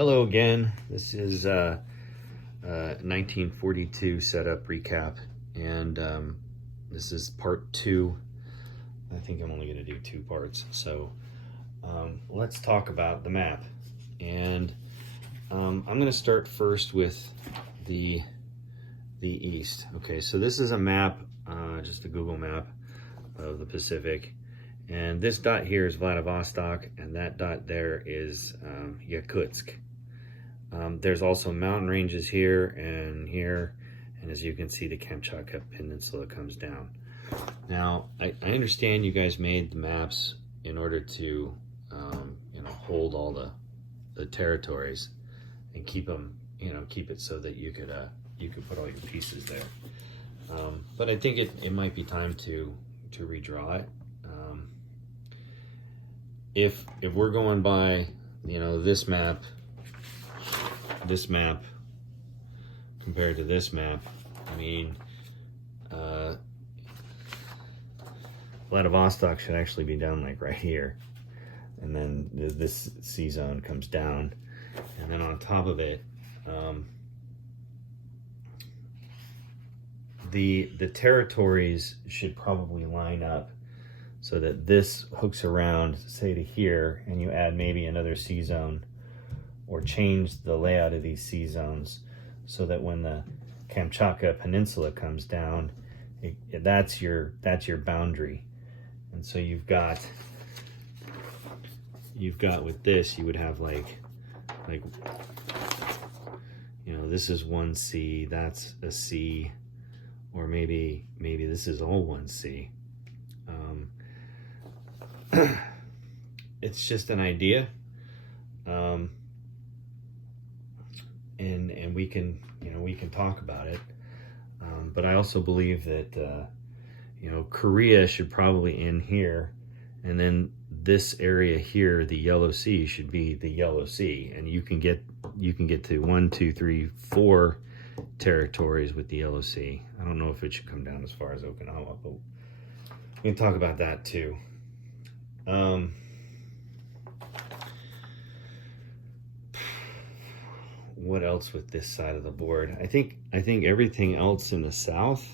Hello again. This is 1942 setup recap, and this is part 2. I think I'm only going to do 2 parts. So let's talk about the map, and I'm going to start first with the east. Okay, so this is a map, just a Google map of the Pacific. And this dot here is Vladivostok, and that dot there is Yakutsk. There's also mountain ranges here, and as you can see, the Kamchatka Peninsula comes down. Now, I understand you guys made the maps in order to, hold all the territories and keep them, keep it so that you could put all your pieces there. But I think it might be time to redraw it. If we're going by, this map compared to this map, I mean, Vladivostok should actually be down like right here, and then this sea zone comes down, and then on top of it, the territories should probably line up so that this hooks around, say, to here, and you add maybe another sea zone, or change the layout of these sea zones so that when the Kamchatka Peninsula comes down, that's your boundary. And so you've got with this, you would have like this is one sea, that's a sea, or maybe this is all one sea. It's just an idea, and we can talk about it. But I also believe that Korea should probably end here, and then this area here, the Yellow Sea, should be the Yellow Sea, and you can get to 1, 2, 3, 4 territories with the Yellow Sea. I don't know if it should come down as far as Okinawa, but we can talk about that too. What else with this side of the board? I think everything else in the south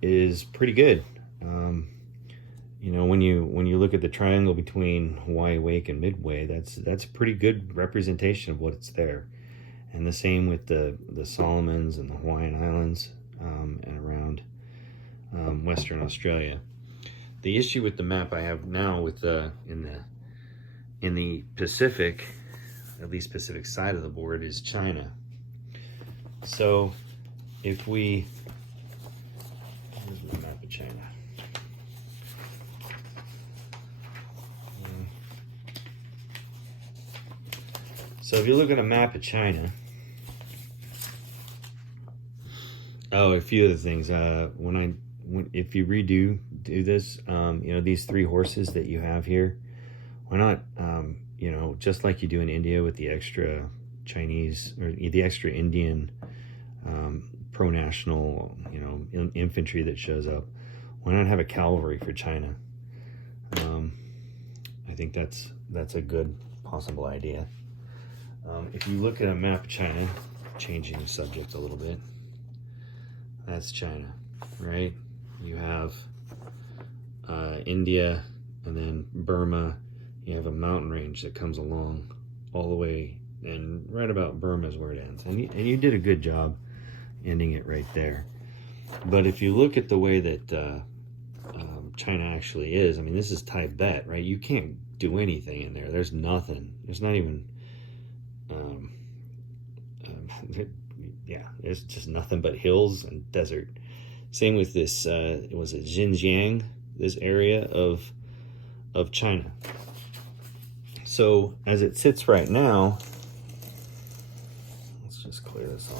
is pretty good. When you look at the triangle between Hawaii, Wake, and Midway, that's a pretty good representation of what's there. And the same with the Solomons and the Hawaiian Islands, and around Western Australia. The issue with the map I have now with in the Pacific, at least Pacific side of the board, is China. So if here's my map of China. So if you look at a map of China, a few of the things, if you do this, these 3 horses that you have here, why not, just like you do in India with the extra Chinese or the extra Indian pro-national, infantry that shows up, why not have a cavalry for China? I think that's a good possible idea. If you look at a map of China, changing the subject a little bit, that's China, right? You have India, and then Burma. You have a mountain range that comes along all the way, and right about Burma is where it ends. And you did a good job ending it right there. But if you look at the way that China actually is, I mean, this is Tibet, right? You can't do anything in there. There's nothing. There's not even... there's just nothing but hills and desert. Same with this, was it Xinjiang, this area of China. So as it sits right now, let's just clear this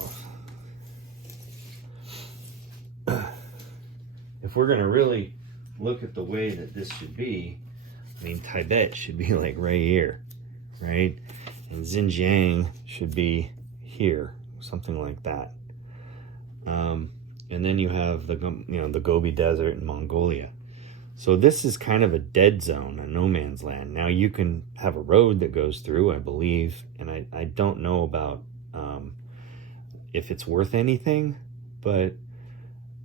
off. If we're going to really look at the way that this should be, I mean, Tibet should be like right here, right? And Xinjiang should be here, something like that. And then you have the Gobi Desert in Mongolia. So this is kind of a dead zone, a no man's land. Now you can have a road that goes through, I believe, and and I don't know about if it's worth anything, but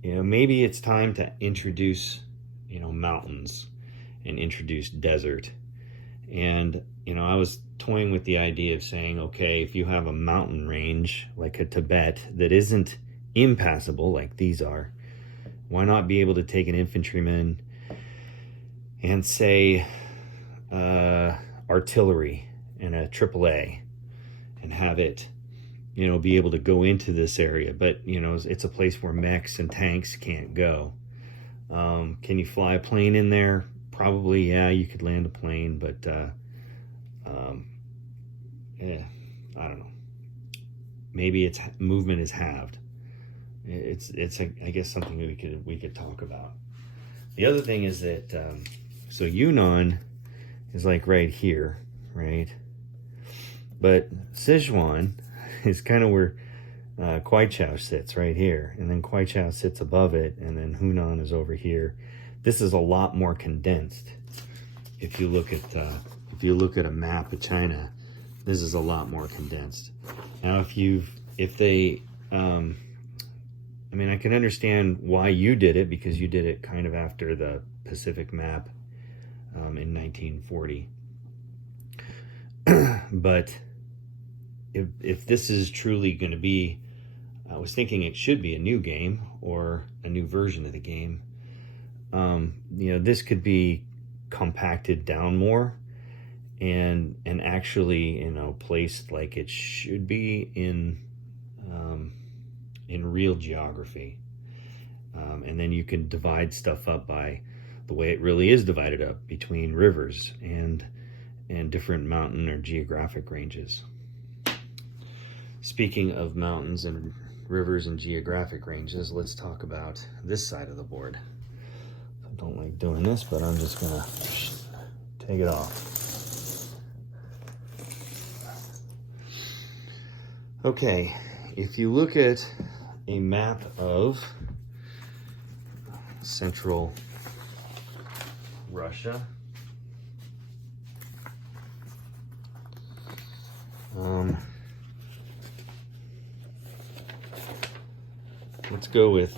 maybe it's time to introduce mountains and introduce desert. And I was toying with the idea of saying, okay, if you have a mountain range like a Tibet that isn't impassable like these are, why not be able to take an infantryman and say artillery and a AAA and have it be able to go into this area? But it's a place where mechs and tanks can't go. Can you fly a plane in there? Probably, yeah, you could land a plane, but I don't know. Maybe its movement is halved. It's I guess something we could talk about. The other thing is that so Yunnan is like right here, right? But Sichuan is kind of where Kwaichao sits, right here, and then Kwaichao sits above it, and then Hunan is over here. This is a lot more condensed. If you look at a map of China, this is a lot more condensed. Now, I mean, I can understand why you did it, because you did it kind of after the Pacific map in 1940. But if this is truly going to be, I was thinking it should be a new game or a new version of the game. This could be compacted down more and actually placed like it should be in real geography, and then you can divide stuff up by the way it really is divided up between rivers and different mountain or geographic ranges. Speaking of mountains and rivers and geographic ranges, let's talk about this side of the board. I don't like doing this, but I'm just gonna take it off. Okay, if you look at a map of central Russia,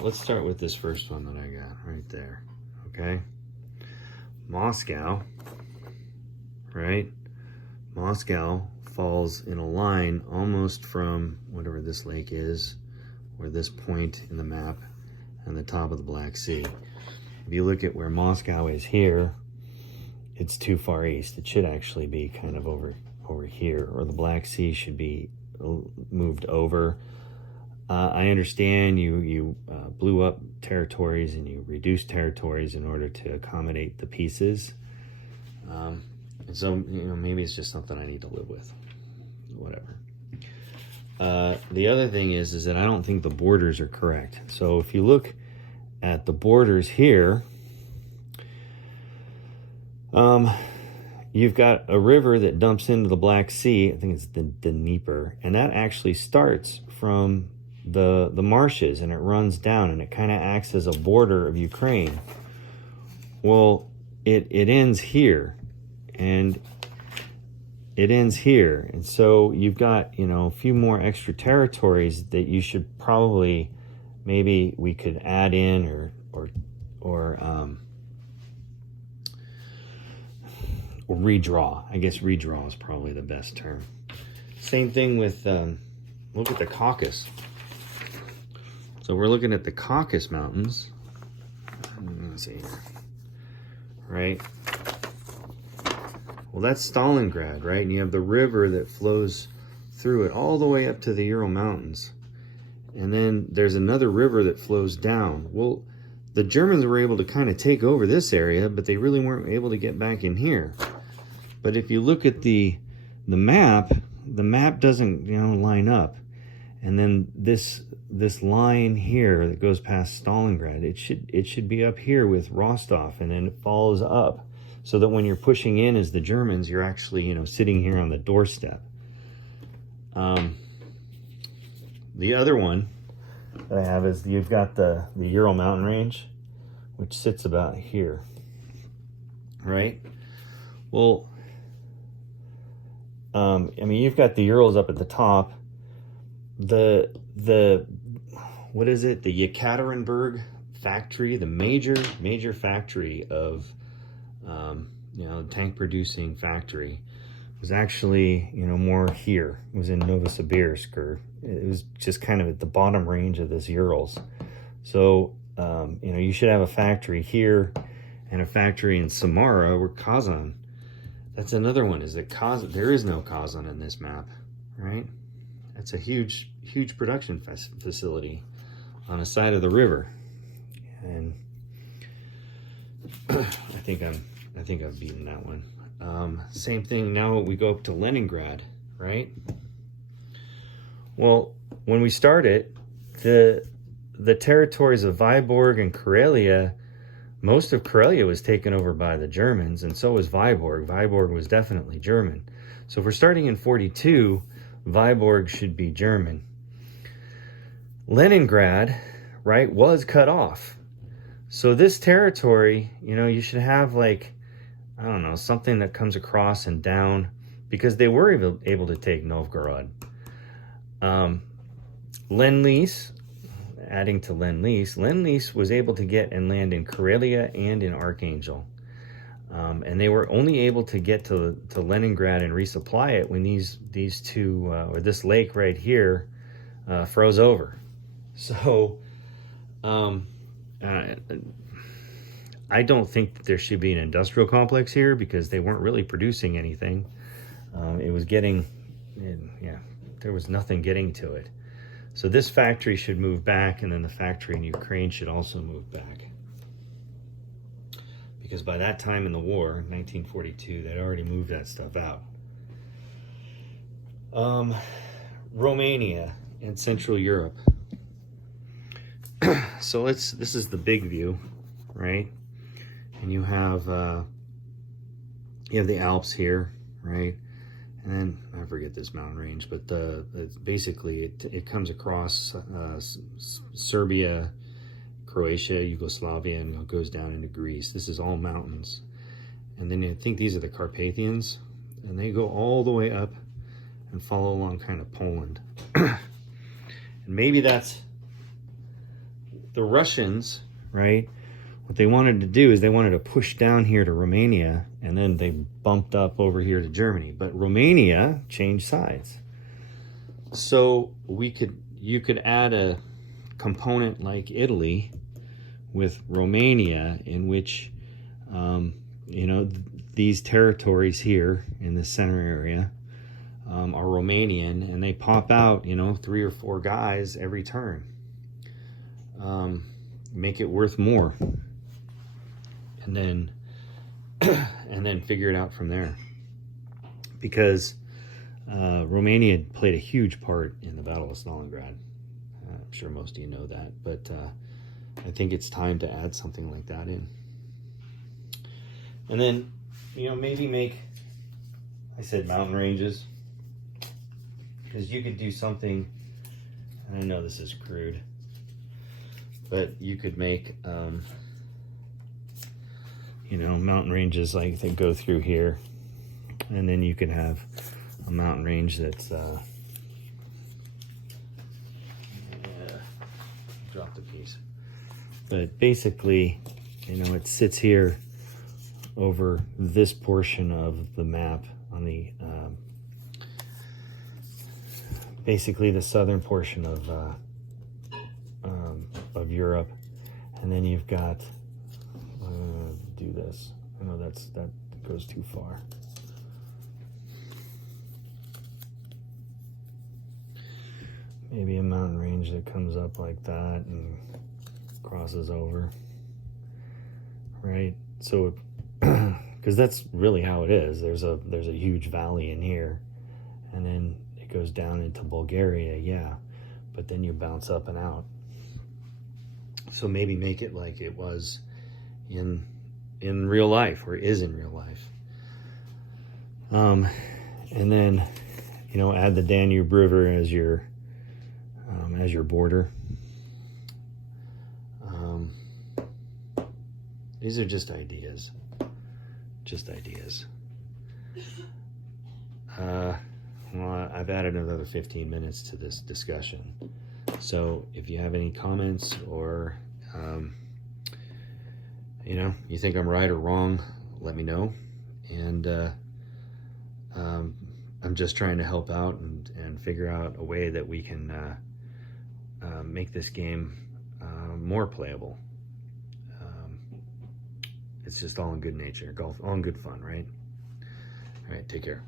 let's start with this first one that I got right there. Okay, Moscow, right? Moscow falls in a line almost from whatever this lake is, or this point in the map, and the top of the Black Sea. If you look at where Moscow is here, it's too far east. It should actually be kind of over here, or the Black Sea should be moved over. I understand you blew up territories and you reduced territories in order to accommodate the pieces. And so, maybe it's just something I need to live with. Whatever. The other thing is that I don't think the borders are correct. So if you look at the borders here, you've got a river that dumps into the Black Sea. I think it's the Dnieper, and that actually starts from the marshes, and it runs down, and it kind of acts as a border of Ukraine. Well, it ends here, and it ends here, and so you've got a few more extra territories that you should probably, maybe we could add in or redraw. I guess redraw is probably the best term. Same thing with look at the Caucasus. So we're looking at the Caucasus Mountains. Let's see here. Right? Well, that's Stalingrad, right? And you have the river that flows through it all the way up to the Ural Mountains. And then there's another river that flows down. Well, the Germans were able to kind of take over this area, but they really weren't able to get back in here. But if you look at the map doesn't line up. And then this line here that goes past Stalingrad, it should be up here with Rostov, and then it follows up, so that when you're pushing in as the Germans, you're actually sitting here on the doorstep. The other one that I have is you've got the Ural Mountain Range, which sits about here, right? Well, I mean, you've got the Urals up at the top. The what is it? The Yekaterinburg factory, the major factory of tank producing factory, was actually more here. It was in Novosibirsk, or it was just kind of at the bottom range of this Urals. So you should have a factory here and a factory in Samara or Kazan. That's another one, is that Kazan, there is no Kazan in this map, right? That's a huge production facility on the side of the river. And I think I've beaten that one. Same thing, now we go up to Leningrad, right? Well, when we started, the territories of Vyborg and Karelia, most of Karelia was taken over by the Germans, and so was Vyborg. Vyborg was definitely German. So if we're starting in 42, Vyborg should be German. Leningrad, right, was cut off. So this territory, you should have like, I don't know, something that comes across and down, because they were able to take Novgorod. Lend-Lease, adding to Lend-Lease was able to get and land in Karelia and in Archangel. And they were only able to get to Leningrad and resupply it when these two, or this lake right here, froze over. So I don't think that there should be an industrial complex here, because they weren't really producing anything. It was getting, there was nothing getting to it. So this factory should move back, and then the factory in Ukraine should also move back. Because by that time in the war, 1942, they'd already moved that stuff out. Romania and Central Europe. So this is the big view, right? And you have the Alps here, right? And then I forget this mountain range, but basically it comes across Serbia, Croatia, Yugoslavia, and it goes down into Greece. This is all mountains. And then I think these are the Carpathians, and they go all the way up and follow along kind of Poland. And maybe that's the Russians, right? What they wanted to do is they wanted to push down here to Romania, and then they bumped up over here to Germany. But Romania changed sides. So you could add a component like Italy with Romania, in which these territories here in the center area are Romanian, and they pop out 3 or 4 guys every turn. Make it worth more, and then figure it out from there. Because Romania played a huge part in the Battle of Stalingrad. I'm sure most of you know that, but I think it's time to add something like that in. And then, maybe make, I said mountain ranges, because you could do something, I know this is crude, but you could make, mountain ranges like that go through here, and then you could have a mountain range that's, drop the piece. But basically, it sits here over this portion of the map on the, basically the southern portion of Europe, and then you've got, do this. I know that goes too far. Maybe a mountain range that comes up like that and crosses over, right? So, because that's really how it is. There's a huge valley in here, and then it goes down into Bulgaria, yeah, but then you bounce up and out. So maybe make it like it was in real life, or is in real life. And then, add the Danube River as your border. These are just ideas. well, I've added another 15 minutes to this discussion. So if you have any comments, or you think I'm right or wrong, let me know. And I'm just trying to help out and figure out a way that we can make this game more playable. It's just all in good nature, golf, all in good fun, right? All right, take care.